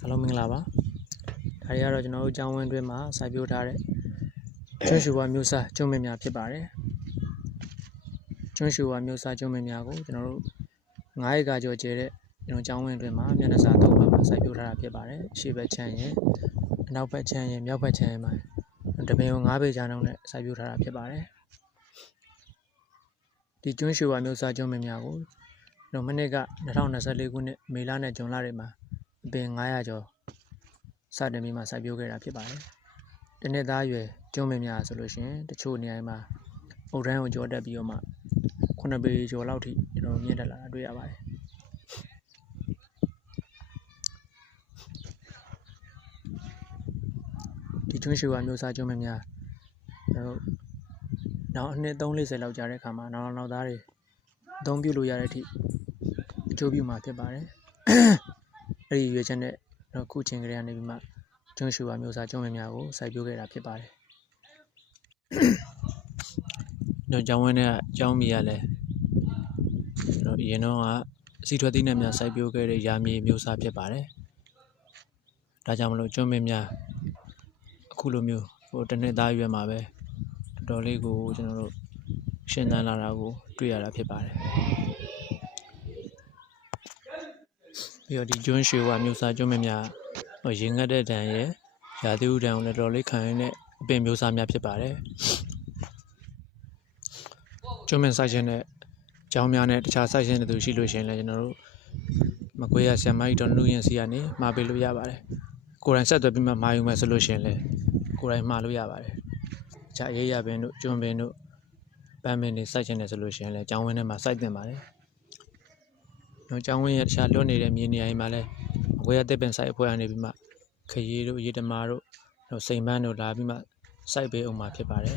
အားလုံးမင်္ဂလာပါဒါတွေကတော့ကျွန်တော်တို့ကျောင်းဝင်းတွင်းမှာစိုက်ပျိုးထားတဲ့ကျွန်းရှူဝါမျိုးစားကျွန်းမင်းများဖြစ်ပါတယ်ကျွန်းရှူဝါမျိုးစားကျွန်းမင်းများကိုကျွန်တော်တို့9ဧကကျော်ကျဲတဲ့ကျွန်တော်ကျောင်းဝင်းတွင်းမှာမျက်နှာစာ3ဘက်မှာစိုက်ပျိုးထားတာဖြစ်ပါတယ်ရှေ့ဘက်ခြမ်းရဲ့အနောက်ဘက်ခြမ်းရဲ့မြောက်ဘက်ခြမ်းရဲ့မှာတပင်ကို9ပေကြာနှုန်းနဲ့စိုက်ပျိုးထားတာဖြစ်ပါတယ်ဒီကျွန်းရှူဝါမျိုးစားကျွန်းမင်းများကိုကျွန်တော်မနေ့က2024ခုနှစ်မေလနဲ့ဇွန်လတွေမှာအပင်900ကျော်စတင်ပြီးမှစိုက်ပျိုးခဲ့တာဖြစ်ပါတယ်။တစ်နှစ်သားရွယ်ကျွန်းမင်းများဆိုလို့ရှိရင်တချို့နေရာမှာအုတ်တန်းကိုကျော်တက်ပြီးတော့မှ9ပေကျော်လောက်ထိကျွန်တော်မြင့်တက်လာတာတွေ့ရပါတယ်။ဒီကျွန်းရှူဝါမျိုးစားကျွန်းမင်းများကျွန်တော်နောက်အနှစ်3-40လောက်ကြာတဲ့အခါမှာနောက်သားတွေအသုံးပြုလို့ရတဲ့အထိအကျိုးပြုမှာဖြစ်ပါတယ်။အဲ့ဒီရွေးချက်နဲ့ခုချိန်ကလေးကနေပြီးမှကျွန်းရှူဝါမျိုးစားကျွန်းမင်းများကိုစိုက်ပျိုးခဲ့တာဖြစ်ပါတယ်။ကျွန်တော်ကျောင်းဝင်းထဲကကျောင်းမီကလည်းကျွန်တော်အရင်တော့ကအစီထွက်သီးနှံများစိုက်ပျိုးခဲ့တဲ့ရာမြေမျိုးစားဖြစ်ပါတယ်။ဒါကြောင့်မလို့ကျွန်းမင်းများအခုလိုမျိုးတစ်နှစ်သားရွယ်မှာပဲတော်လေးကိုကျွန်တော်တို့ရှင်းသန်းလာတာကိုတွေ့ရတာဖြစ်ပါတယ်။ပြီးတော့ဒီကျွန်းရှူဝါမျိုးစားကျွန်းမင်းများရင်ငတ်တဲ့တန်ရဲ့ရာသီဥတုတန်ကိုလည်းတော်လေးခံရတဲ့အပင်မျိုးစားများဖြစ်ပါတယ်ကျွန်းမင်းစိုက်ခြင်းနဲ့ကျောင်းများနဲ့တခြားစိုက်ခြင်းတွေရှိလို့ရှိရင်လည်းကျွန်တော်တို့မကွေးရဆရာမကြီးတော်လူရင်စီကနေမှာပေးလို့ရပါတယ်ကိုယ်တိုင်ဆက်သွယ်ပြီးမှမှာယူမယ်ဆိုလို့ရှိရင်လည်းကိုယ်တိုင်မှာလို့ရပါတယ်တခြားရေးရပင်တို့ကျွန်းပင်တို့ပန်းပင်တွေစိုက်ခြင်းနဲ့ဆိုလို့ရှိရင်လည်းကျောင်းဝင်းထဲမှာစိုက်တင်ပါတယ်ကျောင်းဝင်းရဲ့တခြားလွတ်နေတဲ့မြေနေရာတွေမှာလည်းမကွေးရတစ်ပင်စိုက်အဖွဲ့အနေပြီးမှခရီးတို့ရေတမာတို့စိန်ပန်းတို့လာပြီးမှစိုက်ပေးအောင်မှာဖြစ်ပါတယ်